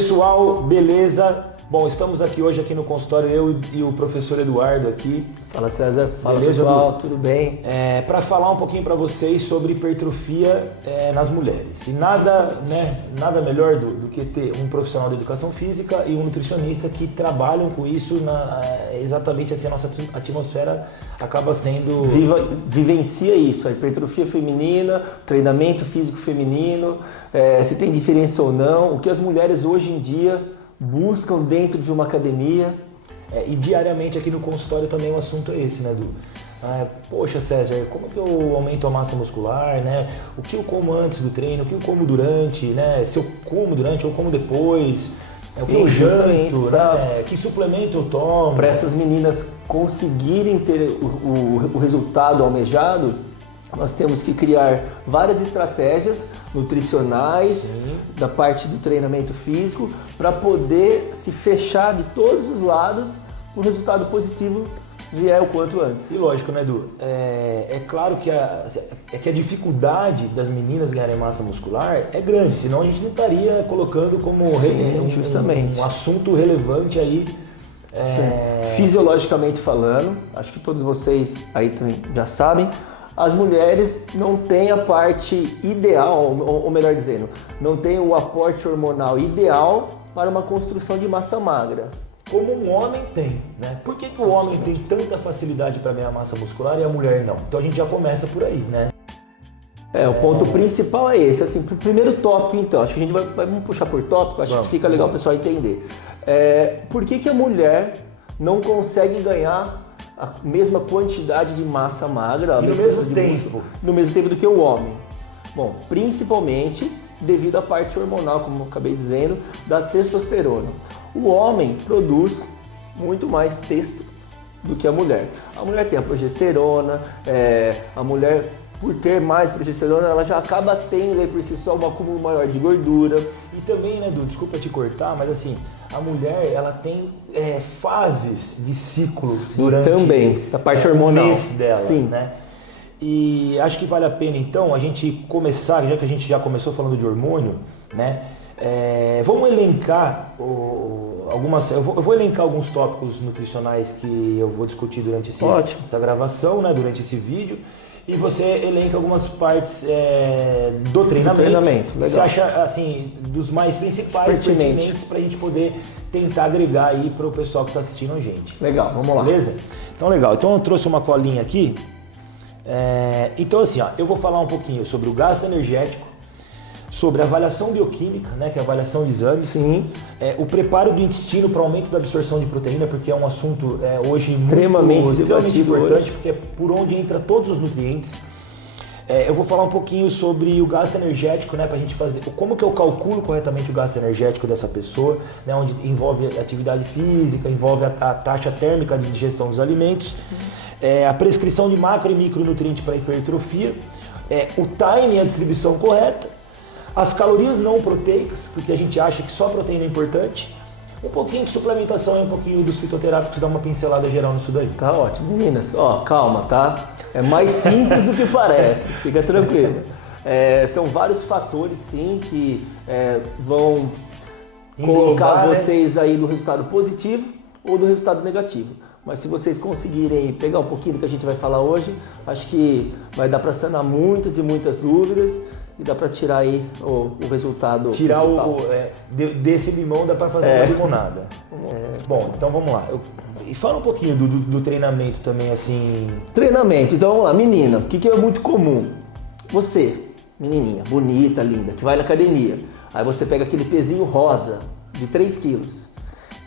Pessoal, beleza? Bom, estamos aqui hoje aqui no consultório, eu e o professor Eduardo aqui. Fala César, fala beleza, pessoal, Edu? tudo bem? Para falar um pouquinho para vocês sobre hipertrofia nas mulheres. E nada melhor do que ter um profissional da educação física e um nutricionista que trabalham com isso, exatamente assim, a nossa atmosfera acaba sendo... Vivencia isso, a hipertrofia feminina, treinamento físico feminino, se tem diferença ou não, o que as mulheres hoje em dia buscam dentro de uma academia. E diariamente aqui no consultório também o assunto é esse, né, Edu? Poxa, César, como que eu aumento a massa muscular, né? O que eu como antes do treino, o que eu como durante, né? Se eu como durante ou como depois, o que eu janto, né? Que suplemento eu tomo. Para essas meninas conseguirem ter o resultado almejado, nós temos que criar várias estratégias nutricionais, Sim. da parte do treinamento físico, para poder se fechar de todos os lados para o resultado positivo vier o quanto antes. E lógico, né, Edu? É claro que a dificuldade das meninas ganharem massa muscular é grande, senão a gente não estaria colocando como justamente um assunto relevante aí. Fisiologicamente falando, acho que todos vocês aí também já sabem, as mulheres não têm a parte ideal, ou melhor dizendo, não têm o aporte hormonal ideal para uma construção de massa magra. Como um homem tem, né? Por que o homem tem tanta facilidade para ganhar massa muscular e a mulher não? Então a gente já começa por aí, né? O ponto principal é esse, assim, pro primeiro tópico então, acho que a gente vamos puxar por tópico, acho que fica legal o pessoal entender. Por que a mulher não consegue ganhar a mesma quantidade de massa magra, no mesmo tempo do que o homem? Bom, principalmente devido à parte hormonal, como eu acabei dizendo, da testosterona. O homem produz muito mais testo do que a mulher. A mulher tem a progesterona, a mulher, por ter mais progesterona, ela já acaba tendo aí por si só um acúmulo maior de gordura. E também, né, Edu, desculpa te cortar, mas assim, a mulher, ela tem fases de ciclo durante também, da parte hormonal. O mês dela, Sim. né? E acho que vale a pena, então, a gente começar, já que a gente já começou falando de hormônio, né? Vamos elencar eu vou elencar alguns tópicos nutricionais que eu vou discutir durante essa gravação, né, durante esse vídeo, e você elenca algumas partes do treinamento. Legal. Você acha, assim, dos mais principais, pertinentes para a gente poder tentar agregar aí para o pessoal que está assistindo a gente. Legal, vamos lá. Beleza? Então, legal. Então, eu trouxe uma colinha aqui. Então, assim, eu vou falar um pouquinho sobre o gasto energético, sobre a avaliação bioquímica, né, que é a avaliação de exames. Sim. O preparo do intestino para aumento da absorção de proteína, porque é um assunto hoje extremamente importante, hoje, porque é por onde entra todos os nutrientes. Eu vou falar um pouquinho sobre o gasto energético, né, para a gente fazer, como que eu calculo corretamente o gasto energético dessa pessoa, né, onde envolve atividade física, envolve a taxa térmica de digestão dos alimentos, a prescrição de macro e micronutrientes para hipertrofia, o time e a distribuição correta, as calorias não proteicas, porque a gente acha que só proteína é importante, um pouquinho de suplementação e um pouquinho dos fitoterápicos, dá uma pincelada geral nisso daí. Tá ótimo. Meninas, calma, tá? É mais simples do que parece, fica tranquilo. São vários fatores, sim, que vão colocar vocês aí no resultado positivo ou no resultado negativo. Mas se vocês conseguirem pegar um pouquinho do que a gente vai falar hoje, acho que vai dar para sanar muitas e muitas dúvidas e dá para tirar aí o resultado principal. Desse limão dá para fazer uma limonada. Bom, então vamos lá. E fala um pouquinho do treinamento também, assim... Treinamento, então vamos lá. Menina, o que é muito comum? Você, menininha, bonita, linda, que vai na academia, aí você pega aquele pezinho rosa de 3 quilos,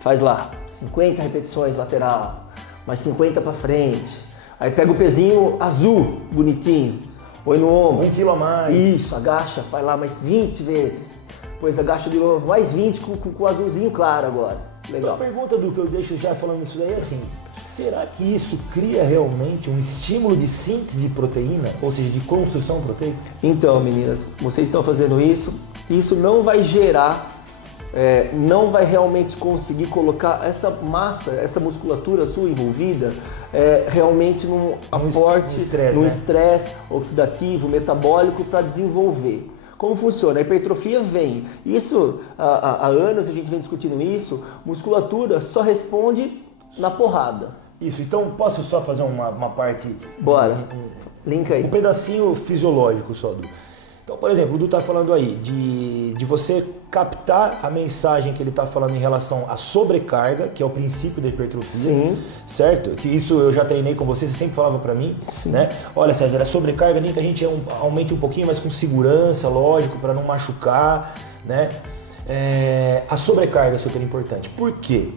faz lá 50 repetições lateral, mais 50 para frente, aí pega o pezinho azul, bonitinho, põe no ombro. 1 quilo a mais. Isso, agacha, vai lá mais 20 vezes. Depois agacha de novo, mais 20 com o azulzinho claro agora. Legal. Então a pergunta do que eu deixo já falando isso daí é assim, será que isso cria realmente um estímulo de síntese de proteína, ou seja, de construção proteica? Então, meninas, vocês estão fazendo isso não vai gerar, não vai realmente conseguir colocar essa massa, essa musculatura sua envolvida realmente num aporte, num estresse oxidativo, metabólico para desenvolver. Como funciona? A hipertrofia vem. Isso, há anos a gente vem discutindo isso, musculatura só responde na porrada. Isso, então posso só fazer uma parte... Bora, linka aí. Um pedacinho fisiológico só, Du. Então, por exemplo, o Du está falando aí de você captar a mensagem que ele está falando em relação à sobrecarga, que é o princípio da hipertrofia, Sim. certo? Que isso eu já treinei com você sempre falava para mim, né? Olha, César, a sobrecarga nem que a gente aumente um pouquinho, mas com segurança, lógico, para não machucar, né? A sobrecarga é super importante. Por quê?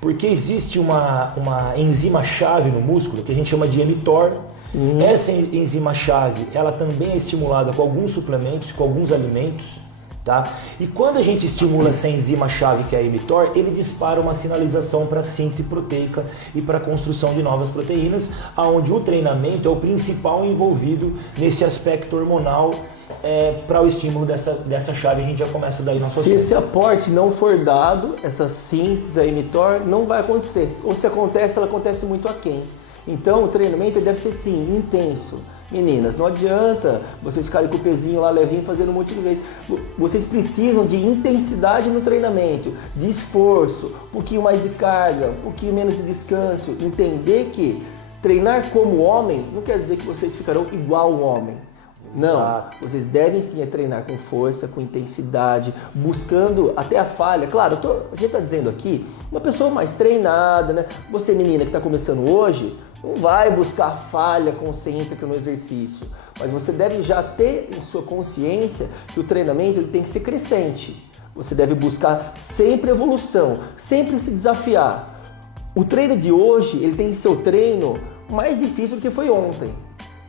Porque existe uma enzima-chave no músculo que a gente chama de mTOR. Sim. Essa enzima-chave, ela também é estimulada com alguns suplementos, com alguns alimentos, tá? E quando a gente estimula essa enzima-chave, que é a mTOR, ele dispara uma sinalização para a síntese proteica e para a construção de novas proteínas, onde o treinamento é o principal envolvido nesse aspecto hormonal. Para o estímulo dessa chave, a gente já começa daí nosso assunto. Se esse aporte não for dado, essa síntese, a mTOR, não vai acontecer. Ou se acontece, ela acontece muito aquém. Então o treinamento deve ser sim, intenso. Meninas, não adianta vocês ficarem com o pezinho lá levinho fazendo um monte de vezes. Vocês precisam de intensidade no treinamento, de esforço, um pouquinho mais de carga, um pouquinho menos de descanso. Entender que treinar como homem não quer dizer que vocês ficarão igual ao homem. Não, vocês devem sim treinar com força, com intensidade, buscando até a falha. Claro, a gente está dizendo aqui, uma pessoa mais treinada, né? Você menina que está começando hoje, não vai buscar falha concêntrica no exercício, mas você deve já ter em sua consciência que o treinamento ele tem que ser crescente. Você deve buscar sempre evolução, sempre se desafiar. O treino de hoje, ele tem que ser o treino mais difícil do que foi ontem.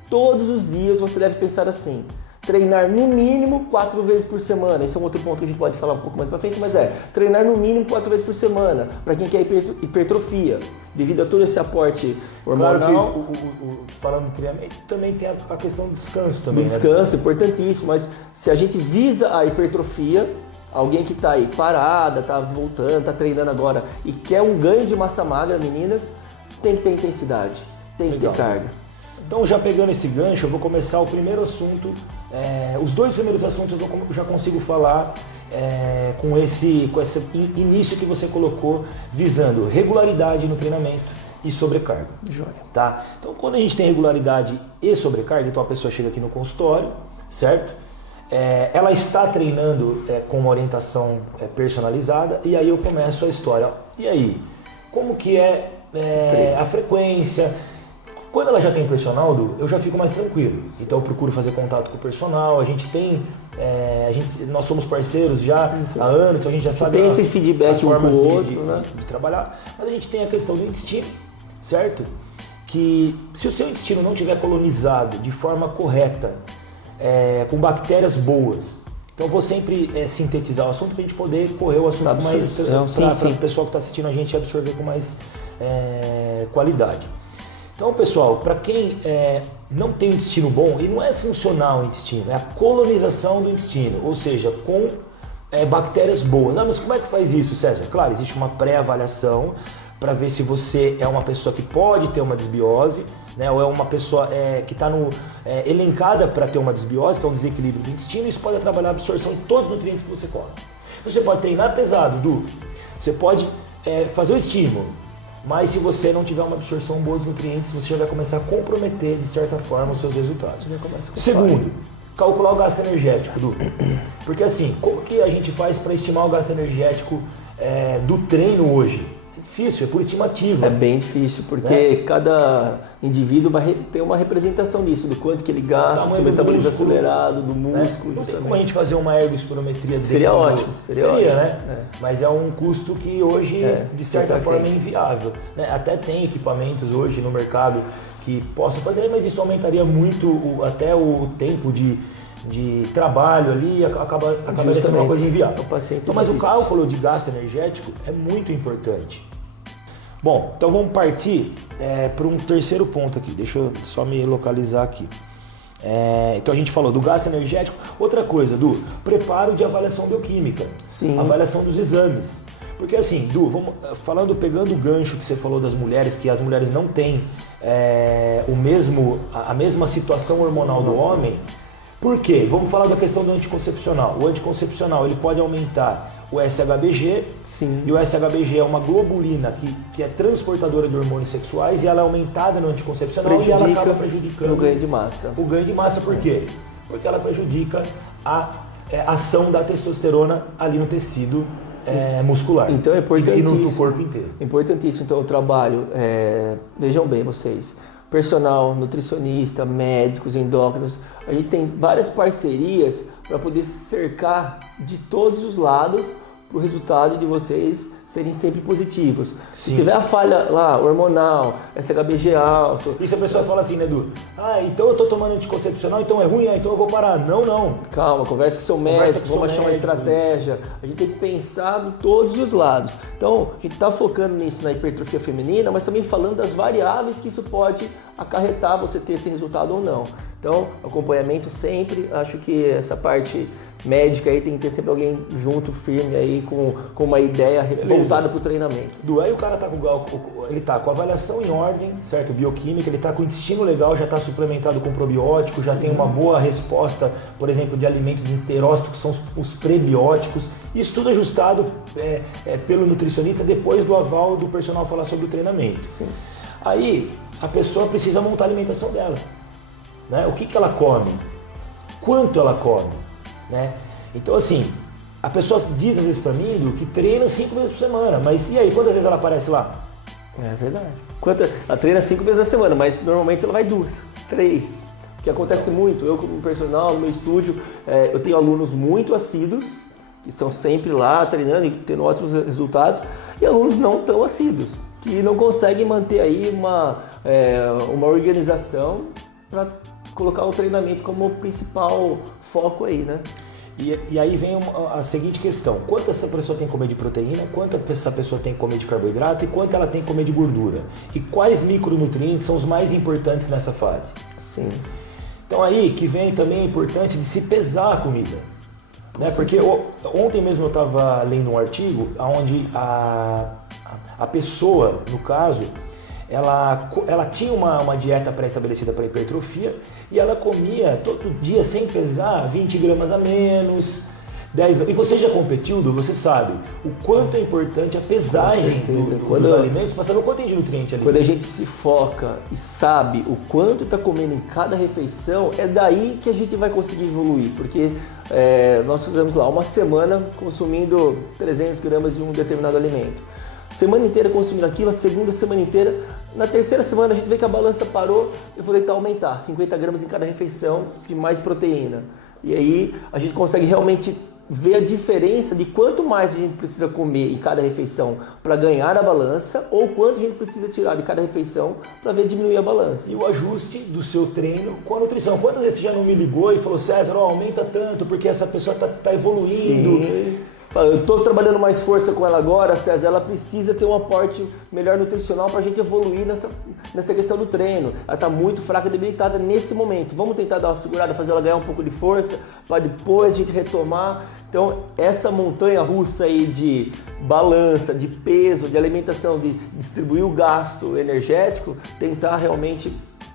Todos os dias você deve pensar assim, treinar no mínimo 4 vezes por semana. Esse é um outro ponto que a gente pode falar um pouco mais pra frente, mas treinar no mínimo 4 vezes por semana, para quem quer hipertrofia, devido a todo esse aporte hormonal. Claro que falando de treinamento, também tem a questão do descanso também. O descanso é importantíssimo, mas se a gente visa a hipertrofia, alguém que está aí parada, está voltando, está treinando agora e quer um ganho de massa magra, meninas, tem que ter intensidade, tem que ter carga. Então, já pegando esse gancho, eu vou começar o primeiro assunto. Os dois primeiros assuntos eu já consigo falar com esse início que você colocou, visando regularidade no treinamento e sobrecarga. Joia. Tá? Então, quando a gente tem regularidade e sobrecarga, então a pessoa chega aqui no consultório, certo? Ela está treinando com uma orientação personalizada e aí eu começo a história. E aí, como que a frequência? Quando ela já tem personal, Du, eu já fico mais tranquilo. Então eu procuro fazer contato com o personal. A gente tem, nós somos parceiros já há anos, então a gente já sabe tem esse feedback as formas um com o outro, né? de trabalhar. Mas a gente tem a questão do intestino, certo? Que se o seu intestino não estiver colonizado de forma correta, com bactérias boas, então eu vou sempre sintetizar o assunto para a gente poder correr o assunto mais para o pessoal que está assistindo a gente absorver com mais qualidade. Então, pessoal, para quem não tem um intestino bom, e não é funcional o intestino, é a colonização do intestino, ou seja, com bactérias boas. Mas como é que faz isso, César? Claro, existe uma pré-avaliação para ver se você é uma pessoa que pode ter uma desbiose, né, ou é uma pessoa que está elencada para ter uma desbiose, que é um desequilíbrio do intestino, e isso pode atrapalhar a absorção de todos os nutrientes que você come. Você pode treinar pesado, Du, você pode fazer o estímulo, mas se você não tiver uma absorção boa dos nutrientes, você já vai começar a comprometer, de certa forma, os seus resultados. Segundo, calcular o gasto energético, Du. Porque assim, como que a gente faz para estimar o gasto energético do treino hoje? É difícil, é por estimativa. É bem difícil, porque cada indivíduo vai ter uma representação disso, do quanto que ele gasta, se o metabolismo acelerado, do músculo. Não tem como a gente fazer uma ergospirometria dentro. Seria ótimo. Seria ótimo, né? Mas é um custo que hoje, de certa forma, é inviável. Né? Até tem equipamentos hoje no mercado que possam fazer, mas isso aumentaria muito até o tempo de trabalho ali e acaba sendo uma coisa inviável. Então, mas o cálculo de gasto energético é muito importante. Bom, então vamos partir para um terceiro ponto aqui. Deixa eu só me localizar aqui. Então a gente falou do gasto energético. Outra coisa, Du, preparo de avaliação bioquímica. Sim. Avaliação dos exames. Porque assim, Du, pegando o gancho que você falou das mulheres, que as mulheres não têm a mesma situação hormonal do homem. Por quê? Vamos falar da questão do anticoncepcional. O anticoncepcional ele pode aumentar o SHBG. Sim. E o SHBG é uma globulina que é transportadora de hormônios sexuais e ela é aumentada no anticoncepcional e ela acaba prejudicando o ganho de massa. O ganho de massa por quê? Porque ela prejudica a ação da testosterona ali no tecido muscular. Então é importantíssimo. E no corpo inteiro. Importantíssimo então o trabalho. Vejam bem vocês. Personal, nutricionista, médicos, endócrinos. A gente tem várias parcerias para poder cercar de todos os lados para o resultado de vocês serem sempre positivos. Sim. Se tiver a falha lá, hormonal, SHBG alto... E se a pessoa fala assim, né, Edu? Então eu tô tomando anticoncepcional, então é ruim, então eu vou parar. Não. Calma, converse com o seu médico, vamos achar uma estratégia. A gente tem que pensar de todos os lados. Então, a gente está focando nisso na hipertrofia feminina, mas também falando das variáveis que isso pode acarretar você ter esse resultado ou não. Então, acompanhamento sempre, acho que essa parte médica aí tem que ter sempre alguém junto, firme aí, com uma ideia voltada para o treinamento. Aí o cara tá ele tá com a avaliação em ordem, certo? Bioquímica, ele tá com o intestino legal, já tá suplementado com probiótico, já tem uma boa resposta, por exemplo, de alimento de enterócito, que são os prebióticos. Isso tudo ajustado pelo nutricionista depois do aval do personal falar sobre o treinamento. Sim. Aí a pessoa precisa montar a alimentação dela. Né? O que ela come? Quanto ela come? Né? Então assim, a pessoa diz às vezes para mim que treina 5 vezes por semana, mas e aí, quantas vezes ela aparece lá? É verdade. Ela treina 5 vezes na semana, mas normalmente ela vai 2, 3. O que acontece muito, eu como personal, no meu estúdio, eu tenho alunos muito assíduos, que estão sempre lá treinando e tendo ótimos resultados, e alunos não tão assíduos, que não conseguem manter aí uma organização para colocar o treinamento como principal foco aí, né? E aí vem a seguinte questão: quanto essa pessoa tem que comer de proteína, quanto essa pessoa tem que comer de carboidrato e quanto ela tem que comer de gordura? E quais micronutrientes são os mais importantes nessa fase? Sim. Então aí que vem também a importância de se pesar a comida. Né? Porque ontem mesmo eu estava lendo um artigo onde a pessoa, no caso, ela tinha uma dieta pré-estabelecida para hipertrofia e ela comia todo dia sem pesar 20 gramas a menos, 10 gramas. E você já competiu, Du? Você sabe o quanto é importante a pesagem dos alimentos para saber o quanto tem de nutriente ali. Quando a gente se foca e sabe o quanto está comendo em cada refeição, é daí que a gente vai conseguir evoluir, porque nós fizemos lá uma semana consumindo 300 gramas de um determinado alimento. Semana inteira consumindo aquilo, a segunda semana inteira. Na terceira semana a gente vê que a balança parou, eu vou tentar aumentar 50 gramas em cada refeição de mais proteína. E aí a gente consegue realmente ver a diferença de quanto mais a gente precisa comer em cada refeição para ganhar a balança ou quanto a gente precisa tirar de cada refeição para ver diminuir a balança. E o ajuste do seu treino com a nutrição. Quantas vezes você já não me ligou e falou, César, aumenta tanto porque essa pessoa está evoluindo? Sim. Eu estou trabalhando mais força com ela agora, César, ela precisa ter um aporte melhor nutricional para a gente evoluir nessa questão do treino. Ela está muito fraca, debilitada nesse momento. Vamos tentar dar uma segurada, fazer ela ganhar um pouco de força, para depois a gente retomar. Então, essa montanha russa aí de balança, de peso, de alimentação, de distribuir o gasto energético, tentar realmente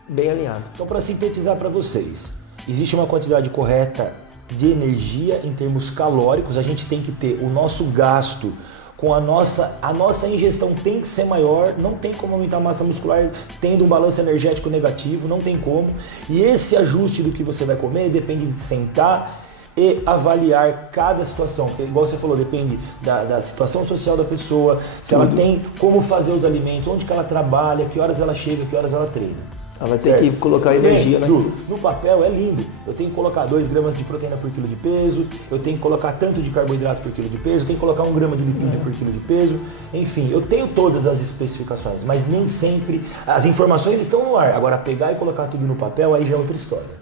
bem alinhado. Então, para sintetizar para vocês, existe uma quantidade correta de energia em termos calóricos, a gente tem que ter o nosso gasto com a nossa ingestão tem que ser maior, não tem como aumentar a massa muscular tendo um balanço energético negativo, não tem como. E esse ajuste do que você vai comer depende de sentar e avaliar cada situação, porque, igual você falou, depende da situação social da pessoa, se ela tem como fazer os alimentos, onde que ela trabalha, que horas ela chega, que horas ela treina. Ela vai ter que colocar energia, né? No papel é lindo. Eu tenho que colocar 2 gramas de proteína por quilo de peso, eu tenho que colocar tanto de carboidrato por quilo de peso, eu tenho que colocar 1 grama de lipídio por quilo de peso. Enfim, eu tenho todas as especificações, mas nem sempre as informações estão no ar. Agora, pegar e colocar tudo no papel, aí já é outra história.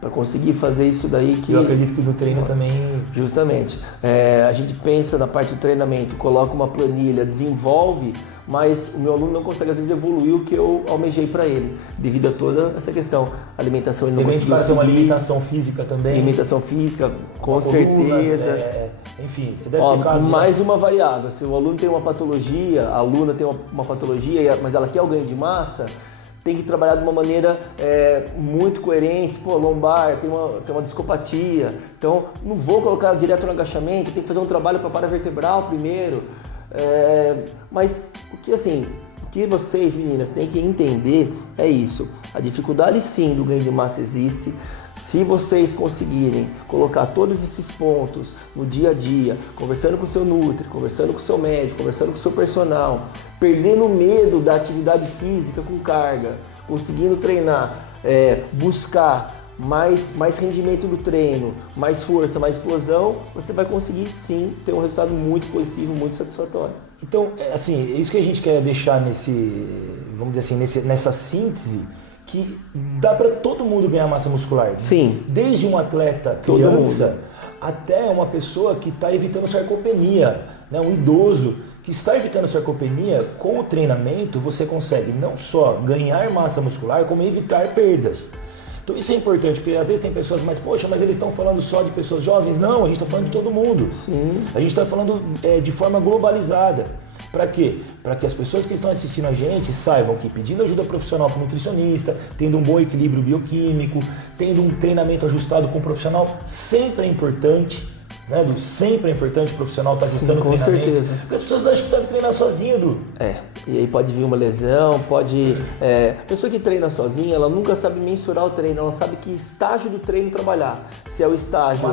Para conseguir fazer isso daí que... Eu acredito que no treino também... Justamente. A gente pensa na parte do treinamento, coloca uma planilha, desenvolve, mas o meu aluno não consegue às vezes evoluir o que eu almejei para ele, devido a toda essa questão. Alimentação ele não conseguiu seguir. Uma alimentação física também. Alimentação física, com certeza. Enfim, você deve ter casos... Mais uma variável, se o aluno tem uma patologia, a aluna tem uma patologia, mas ela quer o ganho de massa, tem que trabalhar de uma maneira muito coerente, lombar, tem uma discopatia, então não vou colocar direto no agachamento, tem que fazer um trabalho para paravertebral primeiro, mas o que vocês, meninas, têm que entender é isso, a dificuldade sim do ganho de massa existe. Se vocês conseguirem colocar todos esses pontos no dia a dia, conversando com o seu nutri, conversando com o seu médico, conversando com o seu personal, perdendo o medo da atividade física com carga, conseguindo treinar, buscar mais rendimento no treino, mais força, mais explosão, você vai conseguir sim ter um resultado muito positivo, muito satisfatório. Então, isso que a gente quer deixar vamos dizer assim, nessa síntese, que dá para todo mundo ganhar massa muscular. Sim. Desde um atleta criança até uma pessoa que está evitando sarcopenia, né? Um idoso que está evitando sarcopenia, com o treinamento você consegue não só ganhar massa muscular, como evitar perdas. Então isso é importante, porque às vezes tem pessoas, mas eles estão falando só de pessoas jovens. Não, a gente está falando de todo mundo. Sim. A gente está falando de forma globalizada. Para quê? Para que as pessoas que estão assistindo a gente saibam que pedindo ajuda profissional para o nutricionista, tendo um bom equilíbrio bioquímico, tendo um treinamento ajustado com o profissional, sempre é importante. Né, Edu? Sempre é importante o profissional estar ajustando o treinamento. Com certeza. Porque as pessoas acham que sabem treinar sozinho, Edu. E aí pode vir uma lesão, a pessoa que treina sozinha, ela nunca sabe mensurar o treino, ela sabe que estágio do treino trabalhar. Se é o estágio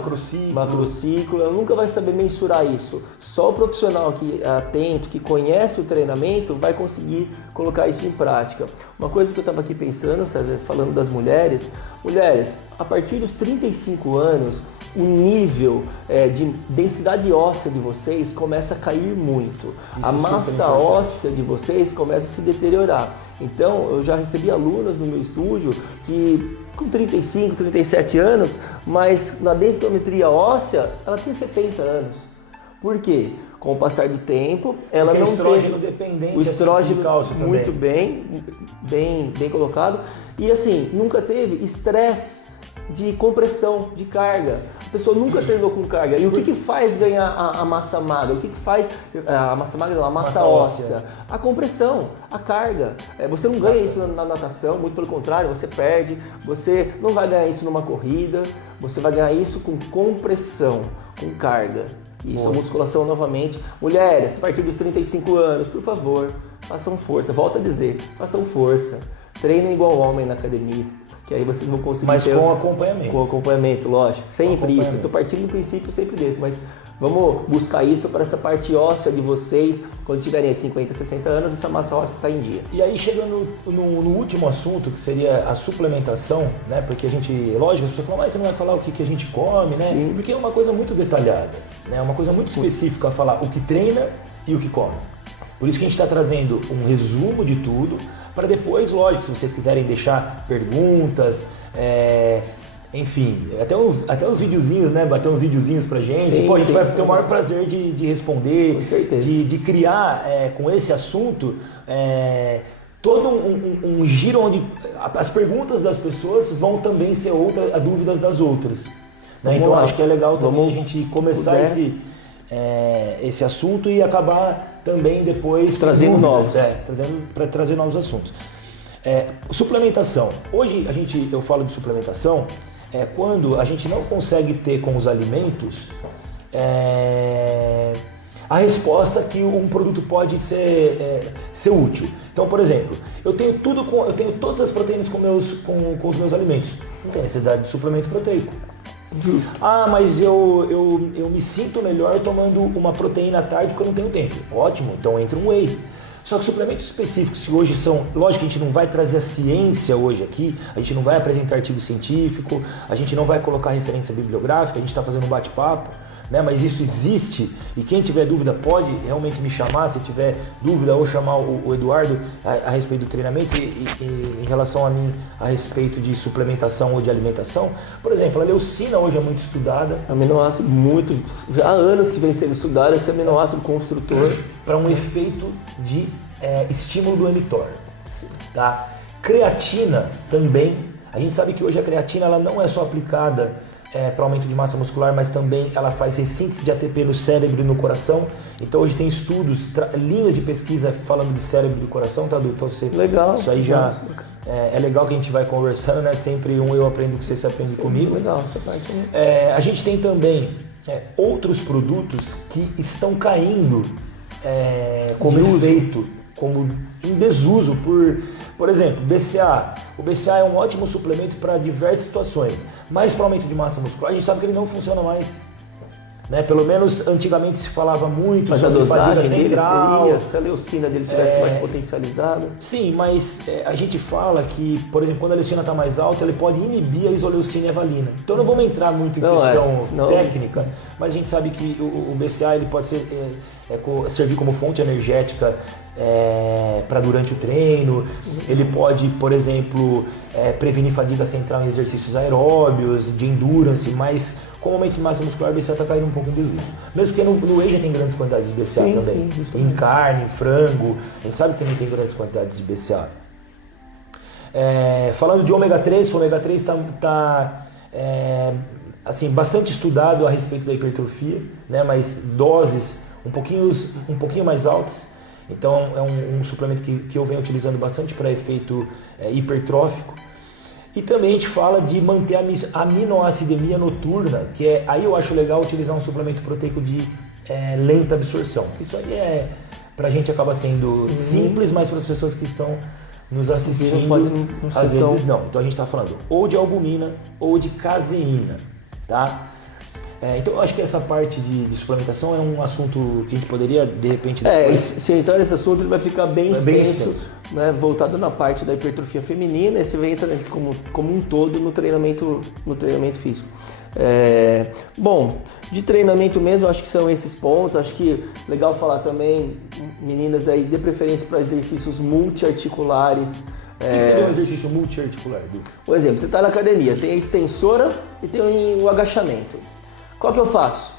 macrociclo, ela nunca vai saber mensurar isso. Só o profissional que é atento, que conhece o treinamento, vai conseguir colocar isso em prática. Uma coisa que eu estava aqui pensando, César, falando das mulheres, a partir dos 35 anos, o nível de densidade óssea de vocês começa a cair muito. A massa óssea de vocês começa a se deteriorar. Então, eu já recebi alunas no meu estúdio que com 35, 37 anos, mas na densitometria óssea, ela tem 70 anos. Por quê? Com o passar do tempo, ela não estrógeno dependente, o estrógeno de cálcio também. Muito bem colocado. E nunca teve estresse de compressão, de carga. A pessoa nunca treinou com carga. E o que faz ganhar a massa magra? O que faz a massa magra? Não, a massa óssea. A compressão, a carga. Você não ganha isso na natação, muito pelo contrário, você perde. Você não vai ganhar isso numa corrida, você vai ganhar isso com compressão, com carga. Isso, a musculação novamente. Mulheres, a partir dos 35 anos, por favor, façam força. Volto a dizer, façam força. Treinem igual homem na academia, que aí vocês vão conseguir. Mas com acompanhamento. Com acompanhamento, lógico. Sempre isso. Estou partindo do princípio sempre desse, mas vamos buscar isso para essa parte óssea de vocês. Quando tiverem 50, 60 anos, essa massa óssea está em dia. E aí chegando no último assunto, que seria a suplementação, né? Porque a gente, lógico, as pessoas falam, mas você não vai falar o que a gente come, né? Sim. Porque é uma coisa muito detalhada, né? É uma coisa muito específica a falar o que treina e o que come. Por isso que a gente está trazendo um resumo de tudo, para depois, lógico, se vocês quiserem deixar perguntas, enfim, até os videozinhos, né? Bater uns videozinos pra gente. Sim, a gente vai ter o maior prazer de responder, com certeza. de criar com esse assunto todo um giro onde as perguntas das pessoas vão também ser dúvidas das outras. Né? Então acho que é legal também a gente começar esse assunto e acabar também depois trazendo novos, para trazer novos assuntos. Suplementação. Hoje eu falo de suplementação quando a gente não consegue ter com os alimentos a resposta que um produto pode ser útil. Então, por exemplo, eu tenho todas as proteínas com os meus alimentos. Não tem necessidade de suplemento proteico. Justo. Mas eu me sinto melhor tomando uma proteína à tarde porque eu não tenho tempo. Ótimo, então entra um whey. Só que suplementos específicos que hoje são... Lógico que a gente não vai trazer a ciência hoje aqui, a gente não vai apresentar artigo científico, a gente não vai colocar referência bibliográfica, a gente está fazendo um bate-papo, né? Mas isso existe e quem tiver dúvida pode realmente me chamar, se tiver dúvida, ou chamar o Eduardo a respeito do treinamento e em relação a mim a respeito de suplementação ou de alimentação. Por exemplo, a leucina hoje é muito estudada. Aminoácido há anos que vem sendo estudado esse aminoácido construtor para um efeito de estímulo do mTOR. Tá? Creatina também. A gente sabe que hoje a creatina ela não é só aplicada para aumento de massa muscular, mas também ela faz ressíntese de ATP no cérebro e no coração. Então hoje tem estudos, linhas de pesquisa falando de cérebro e do coração, tá, Edu? Então legal. Isso aí já É legal que a gente vai conversando, né? Sempre eu aprendo que você aprende comigo. Legal essa parte. A gente tem também outros produtos que estão caindo como efeito, como em desuso por exemplo, BCA. O BCA é um ótimo suplemento para diversas situações, mas para aumento de massa muscular a gente sabe que ele não funciona mais. Né? Pelo menos antigamente se falava muito mas sobre a dosagem fadiga central. Dele seria, se a leucina dele tivesse mais potencializada. Sim, mas a gente fala que, por exemplo, quando a leucina está mais alta, ele pode inibir a isoleucina e a valina. Então não vamos entrar muito em questão técnica, mas a gente sabe que o BCA ele pode servir como fonte energética para durante o treino. Ele pode, por exemplo, prevenir fadiga central em exercícios aeróbios, de endurance, mas com o aumento de massa muscular, o BCA está caindo um pouco em desuso. Mesmo porque no whey já tem grandes quantidades de BCA também. Em carne, em frango, a gente sabe que também tem grandes quantidades de BCA. Falando de ômega 3, o ômega 3 está assim, bastante estudado a respeito da hipertrofia, né? Mas doses um pouquinho mais altas. Então é um suplemento que eu venho utilizando bastante para efeito hipertrófico. E também a gente fala de manter a aminoacidemia noturna, que aí eu acho legal utilizar um suplemento proteico de lenta absorção. Isso aí pra gente acaba sendo simples, mas para as pessoas que estão nos assistindo, às vezes não. Então a gente está falando ou de albumina ou de caseína, tá? Então eu acho que essa parte de suplementação é um assunto que a gente poderia, de repente... Se entrar nesse assunto ele vai ficar bem extenso. Né? Voltado na parte da hipertrofia feminina, e você vai entrar como um todo no treinamento físico. Bom, de treinamento mesmo, acho que são esses pontos. Acho que legal falar também, meninas aí, dê preferência para exercícios multiarticulares. O que seria um exercício multiarticular, Du? Por exemplo, você está na academia, tem a extensora e tem o agachamento. Qual que eu faço?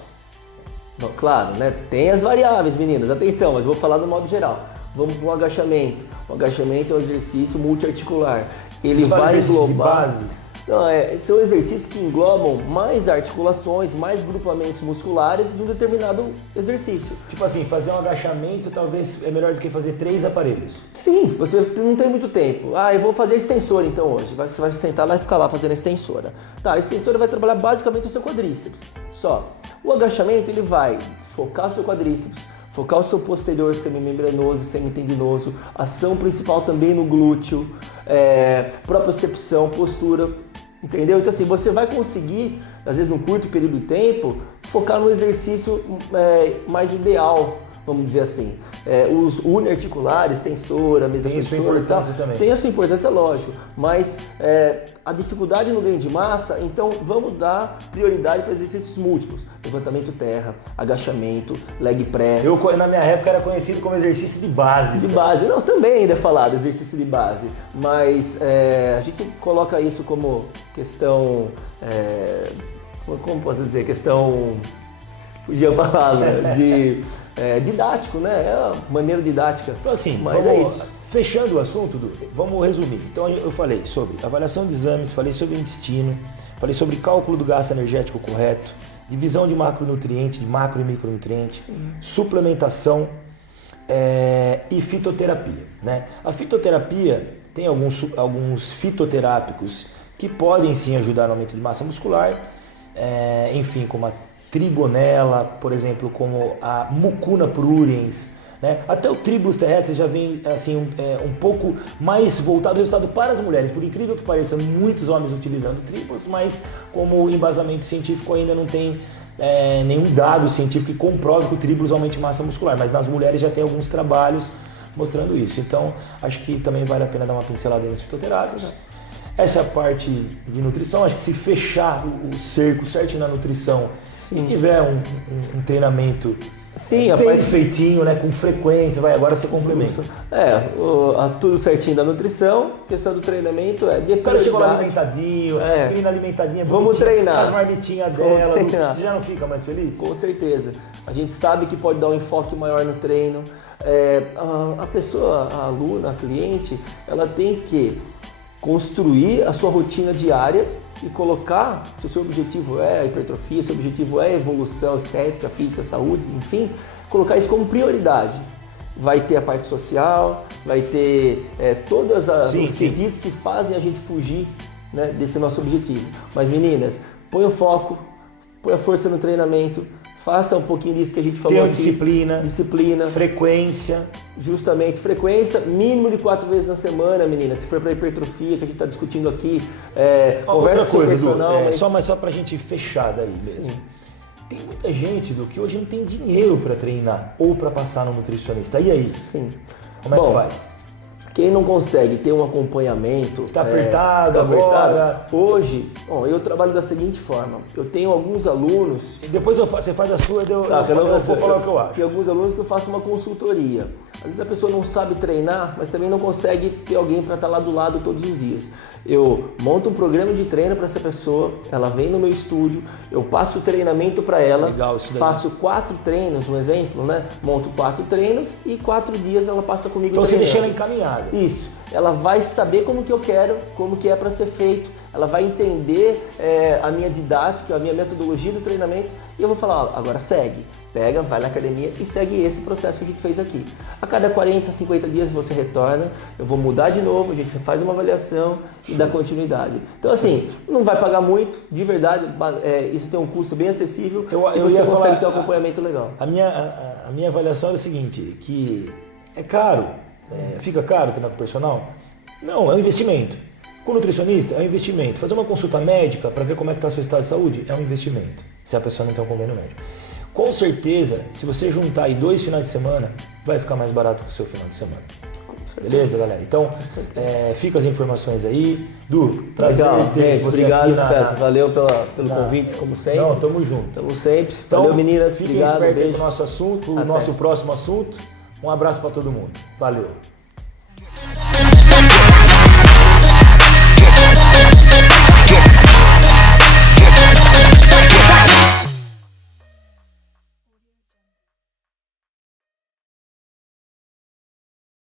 Bom, claro, né? Tem as variáveis, meninas, atenção, mas vou falar do modo geral. Vamos para o agachamento. O agachamento é um exercício multiarticular. Ele vai englobar... de base? Não, são exercícios que englobam mais articulações, mais grupamentos musculares de um determinado exercício. Tipo assim, fazer um agachamento talvez é melhor do que fazer 3 aparelhos. Sim, você não tem muito tempo. Eu vou fazer a extensora então hoje. Você vai sentar lá e ficar lá fazendo a extensora. Tá, a extensora vai trabalhar basicamente o seu quadríceps. Só. O agachamento ele vai focar o seu quadríceps, focar o seu posterior semimembranoso, semitendinoso, ação principal também no glúteo, propriocepção, postura, entendeu? Então assim, você vai conseguir, às vezes num curto período de tempo, focar no exercício mais ideal, vamos dizer assim. Os uniarticulares, extensora, mesa flexora e tal, tem a sua importância, lógico, mas a dificuldade no ganho de massa, então vamos dar prioridade para exercícios múltiplos. Levantamento terra, agachamento, leg press. Na minha época era conhecido como exercício de base. De base, não, também ainda é falado exercício de base, mas a gente coloca isso como questão, como posso dizer, questão, fugia a palavra, de didático, né? É uma maneira didática. Então assim, mas é isso. Fechando o assunto, vamos resumir. Então eu falei sobre avaliação de exames, falei sobre intestino, falei sobre cálculo do gasto energético correto, divisão de macronutriente, de macro e micronutriente, suplementação e fitoterapia, né? A fitoterapia tem alguns fitoterápicos que podem sim ajudar no aumento de massa muscular, enfim, como a trigonela, por exemplo, como a mucuna pruriens, né? Até o tribulus terrestre já vem assim, um pouco mais voltado ao resultado para as mulheres. Por incrível que pareça, muitos homens utilizando tribulus, mas como embasamento científico ainda não tem nenhum dado científico que comprove que o tribulus aumente massa muscular, mas nas mulheres já tem alguns trabalhos mostrando isso. Então, acho que também vale a pena dar uma pincelada nos fitoterápicos. Essa é a parte de nutrição. Acho que se fechar o cerco certinho na nutrição e tiver um treinamento bem feitinho, né, com frequência, agora você complementa. Tudo certinho da nutrição, questão do treinamento o cara chegou lá alimentadinho, menina alimentadinha, vamos treinar. As marmitinhas dela, você já não fica mais feliz? Com certeza. A gente sabe que pode dar um enfoque maior no treino. A pessoa, a aluna, a cliente, ela tem que construir a sua rotina diária e colocar, se o seu objetivo é hipertrofia, se o seu objetivo é evolução estética, física, saúde, enfim, colocar isso como prioridade. vai ter a parte social, vai ter todos os quesitos que fazem a gente fugir, né, desse nosso objetivo. Mas meninas, põe o foco, põe a força no treinamento, faça um pouquinho disso que a gente falou aqui. Disciplina, frequência. Justamente, frequência, mínimo de 4 vezes na semana, menina. Se for para hipertrofia, que a gente está discutindo aqui, conversa com o personal. Só para a gente fechar daí mesmo. Sim. Tem muita gente, que hoje não tem dinheiro para treinar ou para passar no nutricionista. E aí? Sim. Como é que faz? Quem não consegue ter um acompanhamento... Está apertado agora. Hoje, eu trabalho da seguinte forma. Eu tenho alguns alunos... E depois você faz a sua, eu vou falar o que eu acho. Tem alguns alunos que eu faço uma consultoria. Às vezes a pessoa não sabe treinar, mas também não consegue ter alguém para estar lá do lado todos os dias. Eu monto um programa de treino para essa pessoa, ela vem no meu estúdio, eu passo o treinamento para ela, faço 4 treinos, um exemplo, né? Monto 4 treinos e 4 dias ela passa comigo. Então você deixa ela encaminhada. Isso. Ela vai saber como que eu quero, como que é para ser feito, ela vai entender a minha didática, a minha metodologia do treinamento e eu vou falar, agora segue, pega, vai na academia e segue esse processo que a gente fez aqui. A cada 40, 50 dias você retorna, eu vou mudar de novo, a gente faz uma avaliação e dá continuidade. Então assim, não vai pagar muito, de verdade, isso tem um custo bem acessível e você consegue ter um acompanhamento legal. A minha avaliação é o seguinte, que é caro. Fica caro treinar com personal? Não, é um investimento. Com o nutricionista é um investimento. Fazer uma consulta médica para ver como é que está o seu estado de saúde é um investimento, se a pessoa não tem um convênio médico. Com certeza, se você juntar aí 2 finais de semana, vai ficar mais barato que o seu final de semana. Beleza, galera? Então, fica as informações aí. Du, prazer ter você. Obrigado, Festa. Valeu pelo convite, como sempre. Não, tamo junto. Tamo sempre. Então, valeu, meninas. Fiquem espertos aí pro nosso assunto, o nosso próximo assunto. Um abraço para todo mundo. Valeu.